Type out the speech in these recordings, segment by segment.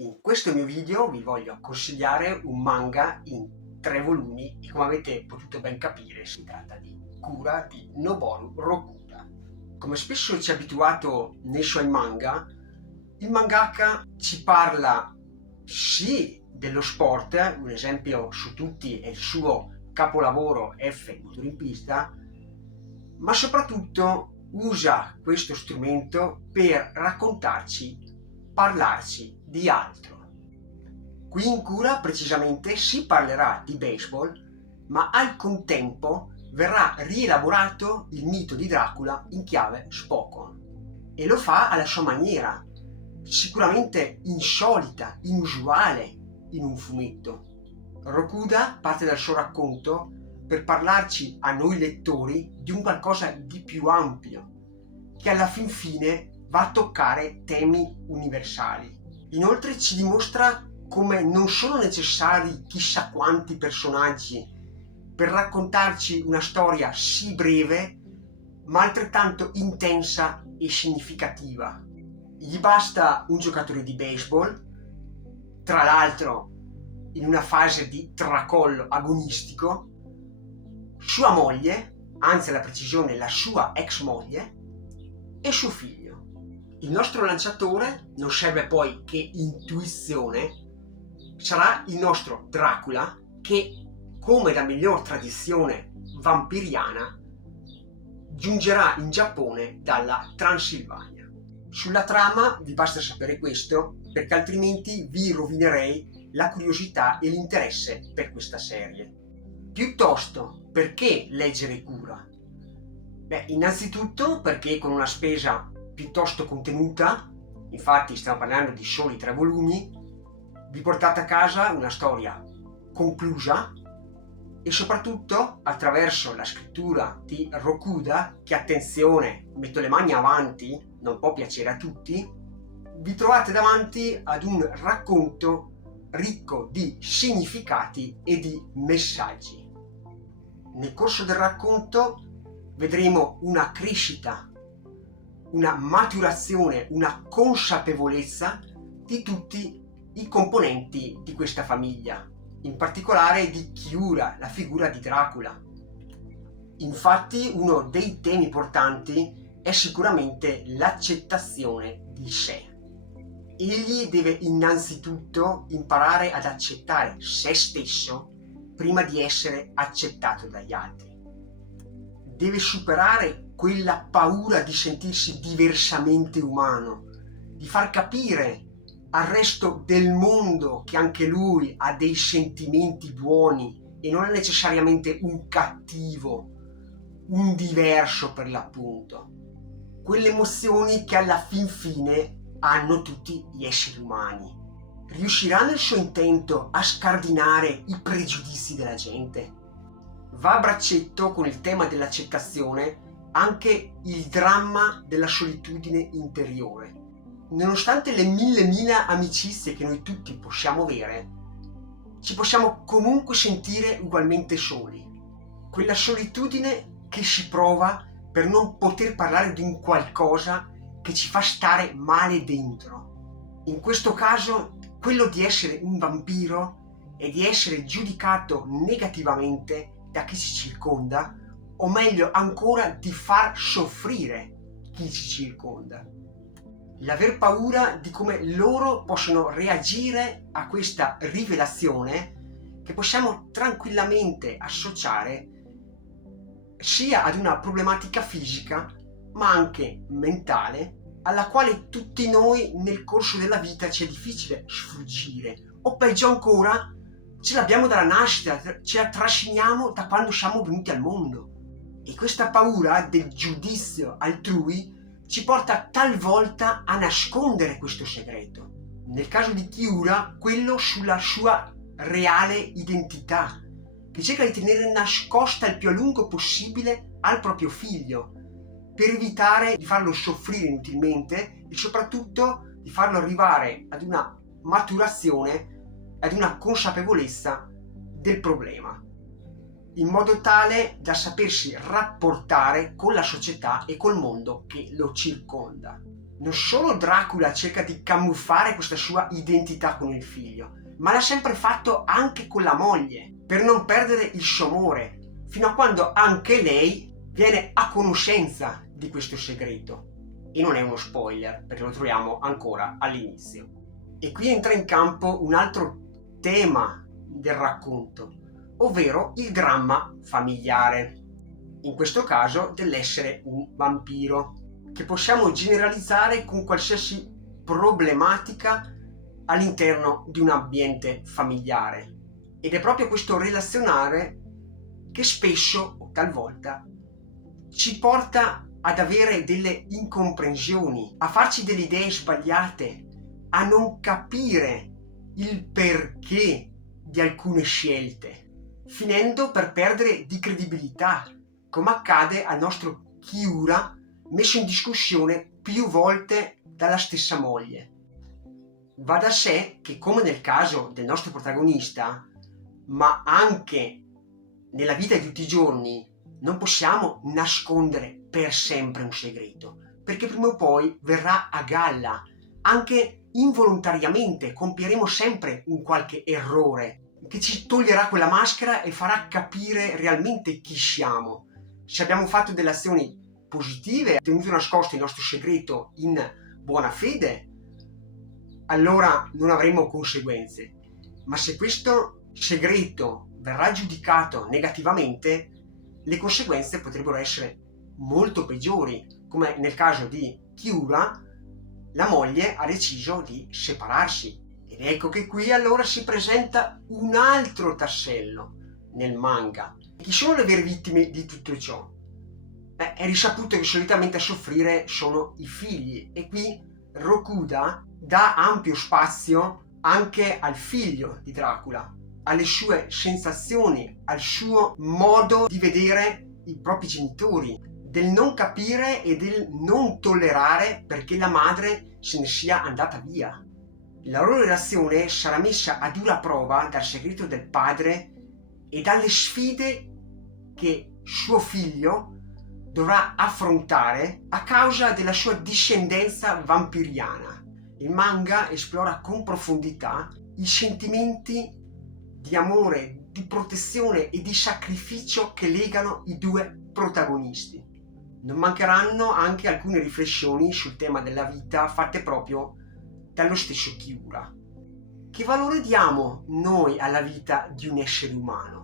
In questo mio video vi voglio consigliare un manga in 3 volumi e come avete potuto ben capire si tratta di Kura di Noboru Rokuda. Come spesso ci è abituato nei suoi manga, il mangaka ci parla sì dello sport, un esempio su tutti è il suo capolavoro F Motori in pista, ma soprattutto usa questo strumento per parlarci di altro. Qui in Kura precisamente si parlerà di baseball, ma al contempo verrà rielaborato il mito di Dracula in chiave Spokon e lo fa alla sua maniera, sicuramente insolita, inusuale in un fumetto. Rokuda parte dal suo racconto per parlarci a noi lettori di un qualcosa di più ampio, che alla fin fine va a toccare temi universali. Inoltre ci dimostra come non sono necessari chissà quanti personaggi per raccontarci una storia sì breve, ma altrettanto intensa e significativa. Gli basta un giocatore di baseball, tra l'altro in una fase di tracollo agonistico, sua moglie, anzi alla precisione la sua ex moglie, e suo figlio. Il nostro lanciatore non serve poi che intuizione, sarà il nostro Dracula che, come da miglior tradizione vampiriana, giungerà in Giappone dalla Transilvania. Sulla trama vi basta sapere questo, perché altrimenti vi rovinerei la curiosità e l'interesse per questa serie. Piuttosto, perché leggere Kura? Innanzitutto perché con una spesa piuttosto contenuta, infatti stiamo parlando di soli 3 volumi, vi portate a casa una storia conclusa e soprattutto attraverso la scrittura di Rokuda, che attenzione, metto le mani avanti, non può piacere a tutti, vi trovate davanti ad un racconto ricco di significati e di messaggi. Nel corso del racconto vedremo una crescita, una maturazione, una consapevolezza di tutti i componenti di questa famiglia, in particolare di Kiura, la figura di Dracula. Infatti uno dei temi portanti è sicuramente l'accettazione di sé. Egli deve innanzitutto imparare ad accettare se stesso prima di essere accettato dagli altri. Deve superare quella paura di sentirsi diversamente umano, di far capire al resto del mondo che anche lui ha dei sentimenti buoni e non è necessariamente un cattivo, un diverso per l'appunto. Quelle emozioni che alla fin fine hanno tutti gli esseri umani. Riuscirà nel suo intento a scardinare i pregiudizi della gente? Va a braccetto con il tema dell'accettazione anche il dramma della solitudine interiore. Nonostante le mille amicizie che noi tutti possiamo avere, ci possiamo comunque sentire ugualmente soli. Quella solitudine che si prova per non poter parlare di un qualcosa che ci fa stare male dentro. In questo caso, quello di essere un vampiro e di essere giudicato negativamente da chi ci circonda, o meglio ancora di far soffrire chi ci circonda. L'aver paura di come loro possono reagire a questa rivelazione che possiamo tranquillamente associare sia ad una problematica fisica ma anche mentale alla quale tutti noi nel corso della vita ci è difficile sfuggire, o peggio ancora ce l'abbiamo dalla nascita, ce la trasciniamo da quando siamo venuti al mondo. E questa paura del giudizio altrui ci porta talvolta a nascondere questo segreto. Nel caso di Kiura, quello sulla sua reale identità, che cerca di tenere nascosta il più a lungo possibile al proprio figlio, per evitare di farlo soffrire inutilmente e soprattutto di farlo arrivare ad una maturazione, ad una consapevolezza del problema, in modo tale da sapersi rapportare con la società e col mondo che lo circonda. non solo Dracula cerca di camuffare questa sua identità con il figlio, ma l'ha sempre fatto anche con la moglie, per non perdere il suo amore, fino a quando anche lei viene a conoscenza di questo segreto. E non è uno spoiler, perché lo troviamo ancora all'inizio. E qui entra in campo un altro tema del racconto, ovvero il dramma familiare. In questo caso dell'essere un vampiro, che possiamo generalizzare con qualsiasi problematica all'interno di un ambiente familiare. Ed è proprio questo relazionare che spesso o talvolta ci porta ad avere delle incomprensioni, a farci delle idee sbagliate, a non capire il perché di alcune scelte, finendo per perdere di credibilità, come accade al nostro Kiura, messo in discussione più volte dalla stessa moglie. Va da sé che, come nel caso del nostro protagonista, ma anche nella vita di tutti i giorni, non possiamo nascondere per sempre un segreto, perché prima o poi verrà a galla. Anche involontariamente compieremo sempre un qualche errore che ci toglierà quella maschera e farà capire realmente chi siamo. Se abbiamo fatto delle azioni positive, tenuto nascosto il nostro segreto in buona fede, allora non avremo conseguenze. Ma se questo segreto verrà giudicato negativamente, le conseguenze potrebbero essere molto peggiori, come nel caso di Kiura. La moglie ha deciso di separarsi, ed ecco che qui allora si presenta un altro tassello nel manga. Chi sono le vere vittime di tutto ciò? È risaputo che solitamente a soffrire sono i figli, e qui Rokuda dà ampio spazio anche al figlio di Dracula, alle sue sensazioni, al suo modo di vedere i propri genitori, del non capire e del non tollerare perché la madre se ne sia andata via. La loro relazione sarà messa a dura prova dal segreto del padre e dalle sfide che suo figlio dovrà affrontare a causa della sua discendenza vampiriana. Il manga esplora con profondità i sentimenti di amore, di protezione e di sacrificio che legano i due protagonisti. Non mancheranno anche alcune riflessioni sul tema della vita fatte proprio dallo stesso Kiura. Che valore diamo noi alla vita di un essere umano?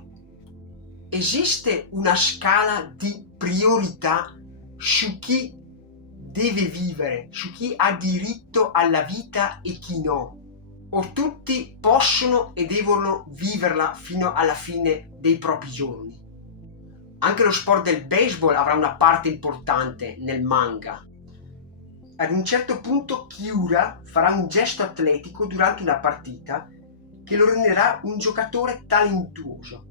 Esiste una scala di priorità su chi deve vivere, su chi ha diritto alla vita e chi no? O tutti possono e devono viverla fino alla fine dei propri giorni? Anche lo sport del baseball avrà una parte importante nel manga. Ad un certo punto Kiura farà un gesto atletico durante una partita che lo renderà un giocatore talentuoso.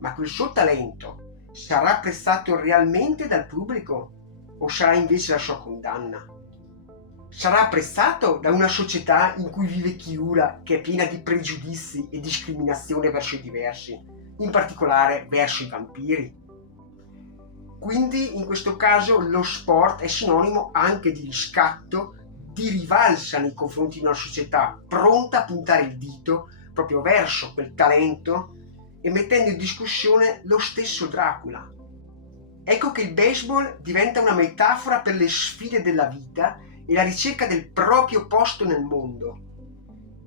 Ma quel suo talento sarà apprezzato realmente dal pubblico o sarà invece la sua condanna? Sarà apprezzato da una società in cui vive Kiura, che è piena di pregiudizi e discriminazione verso i diversi, in particolare verso i vampiri? Quindi in questo caso lo sport è sinonimo anche di riscatto, di rivalsa nei confronti di una società pronta a puntare il dito proprio verso quel talento e mettendo in discussione lo stesso Dracula. Ecco che il baseball diventa una metafora per le sfide della vita e la ricerca del proprio posto nel mondo.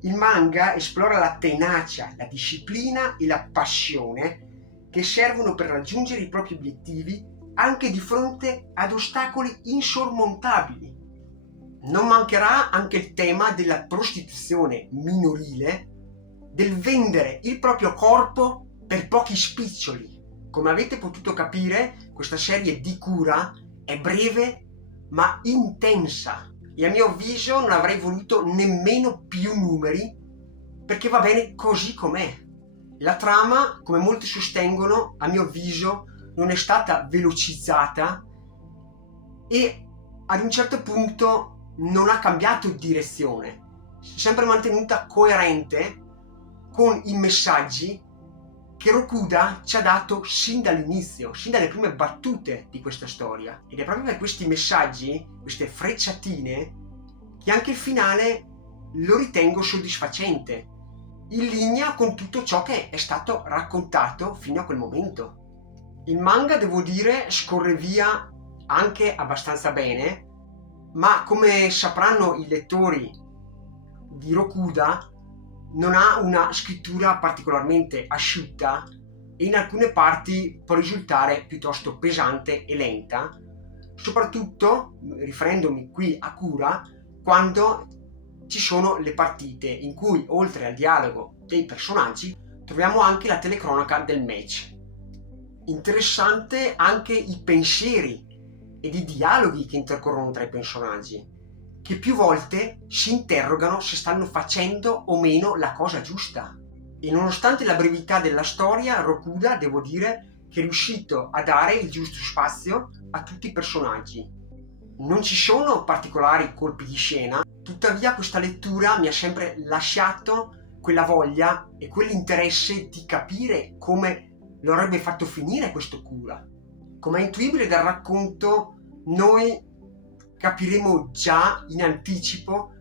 Il manga esplora la tenacia, la disciplina e la passione che servono per raggiungere i propri obiettivi anche di fronte ad ostacoli insormontabili. Non mancherà anche il tema della prostituzione minorile, del vendere il proprio corpo per pochi spiccioli. Come avete potuto capire, questa serie di cura è breve ma intensa e a mio avviso non avrei voluto nemmeno più numeri, perché va bene così com'è. La trama, come molti sostengono, a mio avviso non è stata velocizzata e ad un certo punto non ha cambiato direzione, si è sempre mantenuta coerente con i messaggi che Rokuda ci ha dato sin dall'inizio, sin dalle prime battute di questa storia. Ed è proprio per questi messaggi, queste frecciatine, che anche il finale lo ritengo soddisfacente, in linea con tutto ciò che è stato raccontato fino a quel momento. Il manga, devo dire, scorre via anche abbastanza bene, ma come sapranno i lettori di Rokuda, non ha una scrittura particolarmente asciutta e in alcune parti può risultare piuttosto pesante e lenta, soprattutto riferendomi qui a Kura, quando ci sono le partite in cui, oltre al dialogo dei personaggi, troviamo anche la telecronaca del match. Interessante anche i pensieri ed i dialoghi che intercorrono tra i personaggi, che più volte si interrogano se stanno facendo o meno la cosa giusta. E nonostante la brevità della storia, Rokuda, devo dire, che è riuscito a dare il giusto spazio a tutti i personaggi. Non ci sono particolari colpi di scena, tuttavia questa lettura mi ha sempre lasciato quella voglia e quell'interesse di capire come lo avrebbe fatto finire questo Kura. Come è intuibile dal racconto, noi capiremo già in anticipo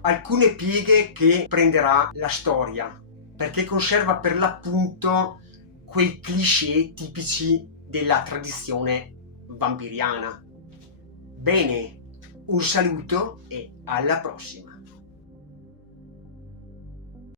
alcune pieghe che prenderà la storia, perché conserva per l'appunto quei cliché tipici della tradizione vampiriana. Bene, un saluto e alla prossima!